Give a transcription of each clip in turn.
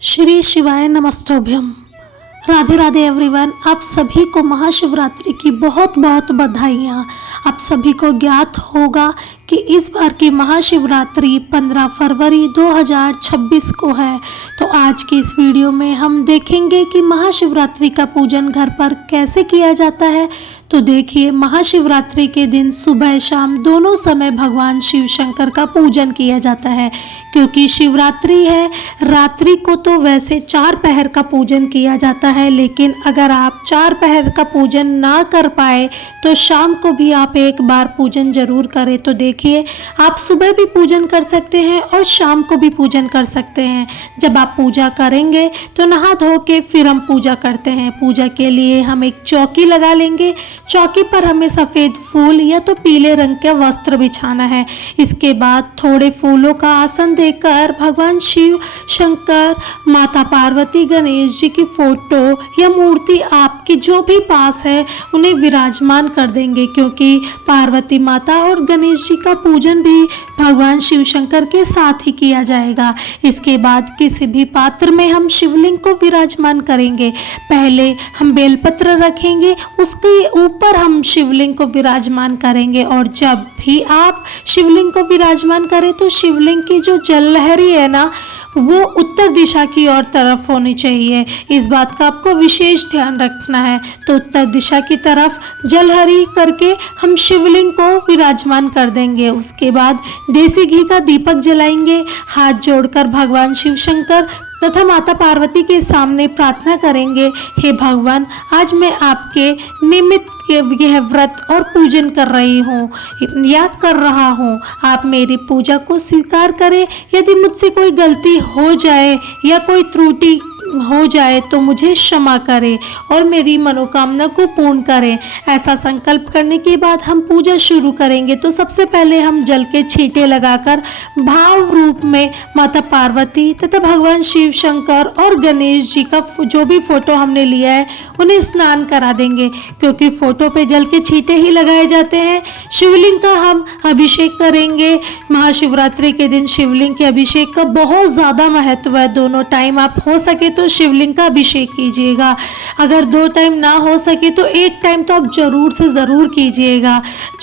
श्री शिवाय नमस्तोभ्यम। राधे राधे एवरीवन। आप सभी को महाशिवरात्रि की बहुत बहुत बधाइयाँ। आप सभी को ज्ञात होगा कि इस बार की महाशिवरात्रि 15 फरवरी 2026 को है। तो आज की इस वीडियो में हम देखेंगे कि महाशिवरात्रि का पूजन घर पर कैसे किया जाता है। तो देखिए, महाशिवरात्रि के दिन सुबह शाम दोनों समय भगवान शिव शंकर का पूजन किया जाता है, क्योंकि शिवरात्रि है। रात्रि को तो वैसे 4 पहर का पूजन किया जाता है, लेकिन अगर आप 4 पहर का पूजन ना कर पाए तो शाम को भी आप एक बार पूजन जरूर करें। तो देखिए, आप सुबह भी पूजन कर सकते हैं और शाम को भी पूजन कर सकते हैं। जब आप पूजा करेंगे तो नहा धो के फिर हम पूजा करते हैं। पूजा के लिए हम एक चौकी लगा लेंगे। चौकी पर हमें सफ़ेद फूल या तो पीले रंग का वस्त्र बिछाना है। इसके बाद थोड़े फूलों का आसन देकर भगवान शिव शंकर, माता पार्वती, गणेश जी की फोटो या मूर्ति आपकी जो भी पास है उन्हें विराजमान कर देंगे, क्योंकि पार्वती माता और गणेश जी का पूजन भी भगवान शिव शंकर के साथ ही किया जाएगा। इसके बाद किसी भी पात्र में हम शिवलिंग को विराजमान करेंगे। पहले हम बेलपत्र रखेंगे, उसके ऊपर हम शिवलिंग को विराजमान करेंगे। और जब भी आप शिवलिंग को विराजमान करें तो शिवलिंग की जो जललहरी है ना, वो उत्तर दिशा की ओर तरफ होनी चाहिए। इस बात का आपको विशेष ध्यान रखना है। तो उत्तर दिशा की तरफ जलहरी करके हम शिवलिंग को विराजमान कर देंगे। उसके बाद देसी घी का दीपक जलाएंगे। हाथ जोड़कर भगवान शिव शंकर तथा माता पार्वती के सामने प्रार्थना करेंगे, हे भगवान, आज मैं आपके निमित्त यह व्रत और पूजन कर रही हूँ या कर रहा हूँ। आप मेरी पूजा को स्वीकार करें। यदि मुझसे कोई गलती हो जाए या कोई त्रुटि हो जाए तो मुझे क्षमा करें और मेरी मनोकामना को पूर्ण करें। ऐसा संकल्प करने के बाद हम पूजा शुरू करेंगे। तो सबसे पहले हम जल के छींटे लगाकर भाव रूप में माता पार्वती तथा भगवान शिव शंकर और गणेश जी का जो भी फोटो हमने लिया है उन्हें स्नान करा देंगे, क्योंकि फोटो पे जल के छींटे ही लगाए जाते हैं। शिवलिंग का हम अभिषेक करेंगे। महाशिवरात्रि के दिन शिवलिंग के अभिषेक का बहुत ज़्यादा महत्व है। दोनों टाइम आप हो सके तो शिवलिंग का अभिषेक कीजिएगा। अगर 2 टाइम ना हो सके तो 1 टाइम तो आप जरूर से ज़रूर कीजिएगा।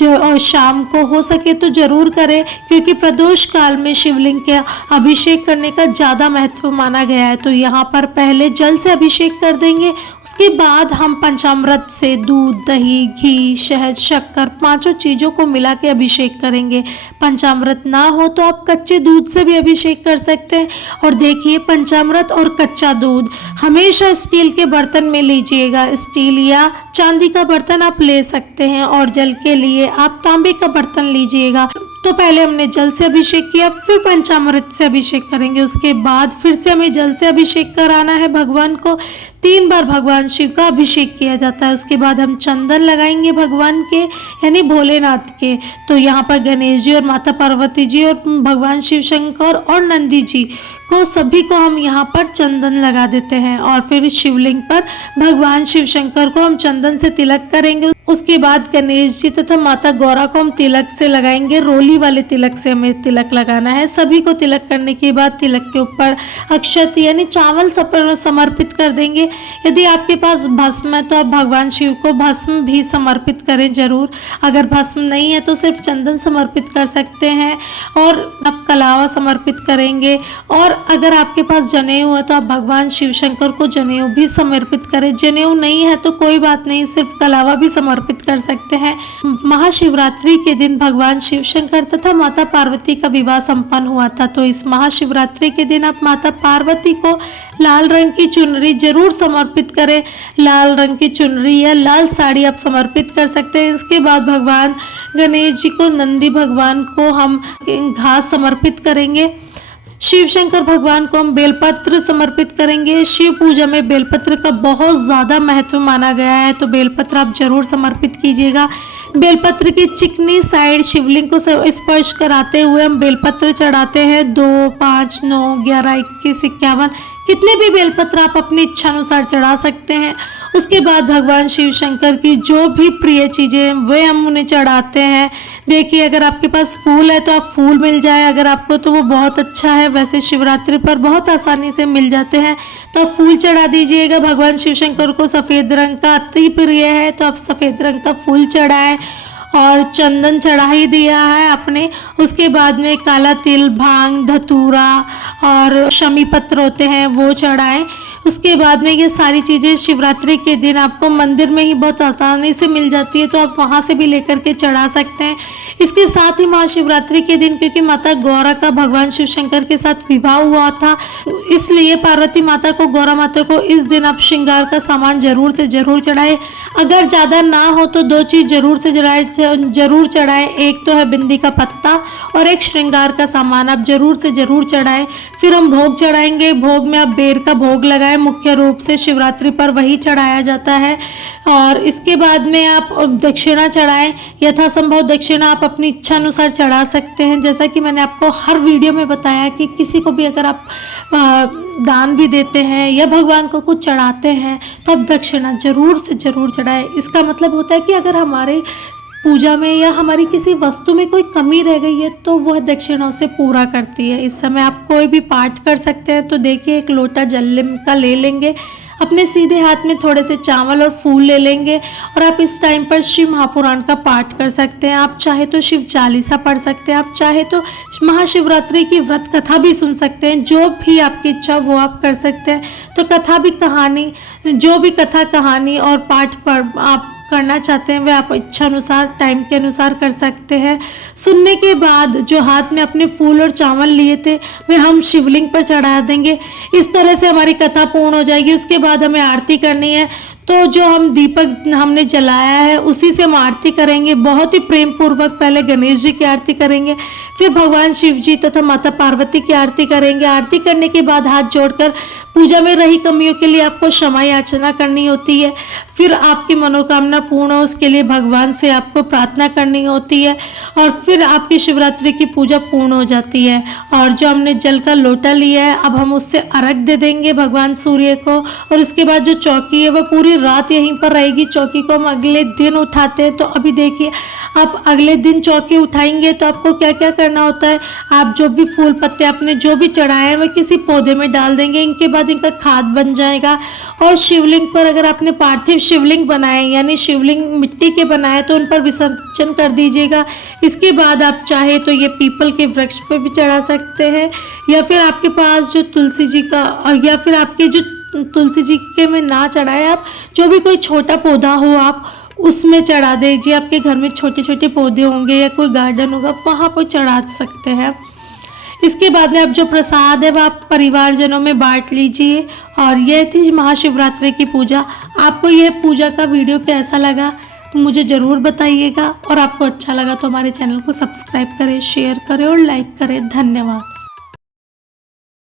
और शाम को हो सके तो ज़रूर करें, क्योंकि प्रदोष काल में शिवलिंग के अभिषेक करने का ज़्यादा महत्व माना गया है। तो यहाँ पर पहले जल से अभिषेक कर देंगे। उसके बाद हम पंचामृत से दूध, दही, घी, शहद, शक्कर 5 चीज़ों को मिला के अभिषेक करेंगे। पंचामृत ना हो तो आप कच्चे दूध से भी अभिषेक कर सकते हैं। और देखिए, पंचामृत और कच्चा दूध हमेशा स्टील के बर्तन में लीजिएगा। स्टील या चांदी का बर्तन आप ले सकते हैं, और जल के लिए आप तांबे का बर्तन लीजिएगा। तो पहले हमने जल से अभिषेक किया, फिर पंचामृत से अभिषेक करेंगे। उसके बाद फिर से हमें जल से अभिषेक कराना है। भगवान को 3 बार भगवान शिव का अभिषेक किया जाता है। उसके बाद हम चंदन लगाएंगे भगवान के, यानी भोलेनाथ के। तो यहाँ पर गणेश जी और माता पार्वती जी और भगवान शिव शंकर और नंदी जी को सभी को हम यहाँ पर चंदन लगा देते हैं। और फिर शिवलिंग पर भगवान शिव शंकर को हम चंदन से तिलक करेंगे। उसके बाद गणेश जी तथा माता गौरा को हम तिलक से लगाएंगे। रोली वाले तिलक से हमें तिलक लगाना है। सभी को तिलक करने के बाद तिलक के ऊपर अक्षत यानी चावल समर्पित कर देंगे। यदि आपके पास भस्म है तो आप भगवान शिव को भस्म भी समर्पित करें जरूर। अगर भस्म नहीं है तो सिर्फ चंदन समर्पित कर सकते हैं, और आप कलावा समर्पित करेंगे। और अगर आपके पास जनेऊ है तो आप भगवान शिव शंकर को जनेऊ भी समर्पित करें। जनेऊ नहीं है तो कोई बात नहीं, सिर्फ कलावा भी समर्पित कर सकते हैं। महाशिवरात्रि के दिन भगवान शिव शंकर तथा माता पार्वती का विवाह संपन्न हुआ था। तो इस महाशिवरात्रि के दिन आप माता पार्वती को लाल रंग की चुनरी जरूर समर्पित करें। लाल रंग की चुनरी या लाल साड़ी आप समर्पित कर सकते हैं। इसके बाद भगवान गणेश जी को, नंदी भगवान को हम घास समर्पित करेंगे। शिव शंकर भगवान को हम बेलपत्र समर्पित करेंगे। शिव पूजा में बेलपत्र का बहुत ज़्यादा महत्व माना गया है, तो बेलपत्र आप जरूर समर्पित कीजिएगा। बेलपत्र की चिकनी साइड शिवलिंग को स्पर्श कराते हुए हम बेलपत्र चढ़ाते हैं। 2, 5, 9, 11, 21, 51 कितने भी बेलपत्र आप अपनी इच्छा अनुसार चढ़ा सकते हैं। उसके बाद भगवान शिव शंकर की जो भी प्रिय चीज़ें हैं वे हम उन्हें चढ़ाते हैं। देखिए, अगर आपके पास फूल है तो आप फूल मिल जाए अगर आपको, तो वो बहुत अच्छा है। वैसे शिवरात्रि पर बहुत आसानी से मिल जाते हैं, तो आप फूल चढ़ा दीजिएगा। भगवान शिव शंकर को सफ़ेद रंग का अति प्रिय है, तो आप सफ़ेद रंग का फूल चढ़ाएं। और चंदन चढ़ा ही दिया है आपने। उसके बाद में काला तिल, भांग, धतूरा और शमी पत्र होते हैं वो चढ़ाएं। उसके बाद में ये सारी चीज़ें शिवरात्रि के दिन आपको मंदिर में ही बहुत आसानी से मिल जाती है, तो आप वहाँ से भी लेकर के चढ़ा सकते हैं। इसके साथ ही महाशिवरात्रि के दिन, क्योंकि माता गौरा का भगवान शिव शंकर के साथ विवाह हुआ था, इसलिए पार्वती माता को, गौरा माता को इस दिन आप श्रृंगार का सामान जरूर से जरूर चढ़ाए। अगर ज़्यादा ना हो तो 2 चीज़ जरूर से जरूर चढ़ाएं। एक तो है बिंदी का पत्ता और एक श्रृंगार का सामान आप जरूर से जरूर चढ़ाएं। फिर हम भोग चढ़ाएंगे। भोग में आप बेर का भोग लगाएं, मुख्य रूप से शिवरात्रि पर वही चढ़ाया जाता है। और इसके बाद में आप दक्षिणा चढ़ाएं। यथासंभव दक्षिणा आप अपनी इच्छा अनुसार चढ़ा सकते हैं। जैसा कि मैंने आपको हर वीडियो में बताया कि किसी को भी अगर आप दान भी देते हैं या भगवान को कुछ चढ़ाते हैं तो आप दक्षिणा जरूर से जरूर चढ़ाएं। इसका मतलब होता है कि अगर हमारे पूजा में या हमारी किसी वस्तु में कोई कमी रह गई है तो वह दक्षिणा उसे पूरा करती है। इस समय आप कोई भी पाठ कर सकते हैं। तो देखिए, एक लोटा जल का ले लेंगे, अपने सीधे हाथ में थोड़े से चावल और फूल ले लेंगे और आप इस टाइम पर शिव महापुराण का पाठ कर सकते हैं। आप चाहे तो शिव चालीसा पढ़ सकते हैं, आप चाहे तो महाशिवरात्रि की व्रत कथा भी सुन सकते हैं। जो भी आपकी इच्छा वो आप कर सकते हैं। तो कथा भी, कहानी, जो भी कथा, कहानी और पाठ पर आप करना चाहते हैं वे आप इच्छा अनुसार, टाइम के अनुसार कर सकते हैं। सुनने के बाद जो हाथ में अपने फूल और चावल लिए थे वे हम शिवलिंग पर चढ़ा देंगे। इस तरह से हमारी कथा पूर्ण हो जाएगी। उसके बाद हमें आरती करनी है, तो जो हम दीपक हमने जलाया है उसी से हम आरती करेंगे। बहुत ही प्रेम पूर्वक पहले गणेश जी की आरती करेंगे, फिर भगवान शिव जी तथा माता पार्वती की आरती करेंगे। आरती करने के बाद हाथ जोड़कर पूजा में रही कमियों के लिए आपको क्षमा याचना करनी होती है। फिर आपकी मनोकामना पूर्ण हो उसके लिए भगवान से आपको प्रार्थना करनी होती है और फिर आपकी शिवरात्रि की पूजा पूर्ण हो जाती है। और जो हमने जल का लोटा लिया है अब हम उससे अर्घ दे देंगे भगवान सूर्य को। और उसके बाद जो चौकी है वह पूरी रात यहीं पर रहेगी। चौकी को हम अगले दिन उठाते हैं। तो अभी देखिए, आप अगले दिन चौकी उठाएंगे तो आपको क्या क्या करना होता है। आप जो भी फूल पत्ते आपने जो भी चढ़ाए हैं वह किसी पौधे में डाल देंगे। इनके बाद इनका खाद बन जाएगा। और शिवलिंग पर अगर आपने पार्थिव शिवलिंग बनाए, यानी शिवलिंग मिट्टी के बनाए, तो उन पर विसर्जन कर दीजिएगा। इसके बाद आप चाहे तो ये पीपल के वृक्ष पर भी चढ़ा सकते हैं, या फिर आपके पास जो तुलसी जी का, या फिर आपके जो तुलसी जी के में ना चढ़ाए, आप जो भी कोई छोटा पौधा हो आप उसमें चढ़ा दीजिए। आपके घर में छोटे छोटे पौधे होंगे या कोई गार्डन होगा, वहाँ पर चढ़ा सकते हैं। इसके बाद में आप जो प्रसाद है वह आप परिवारजनों में बांट लीजिए। और यह थी महाशिवरात्रि की पूजा। आपको यह पूजा का वीडियो कैसा लगा मुझे ज़रूर बताइएगा। और आपको अच्छा लगा तो हमारे चैनल को सब्सक्राइब करें, शेयर करें और लाइक करें। धन्यवाद।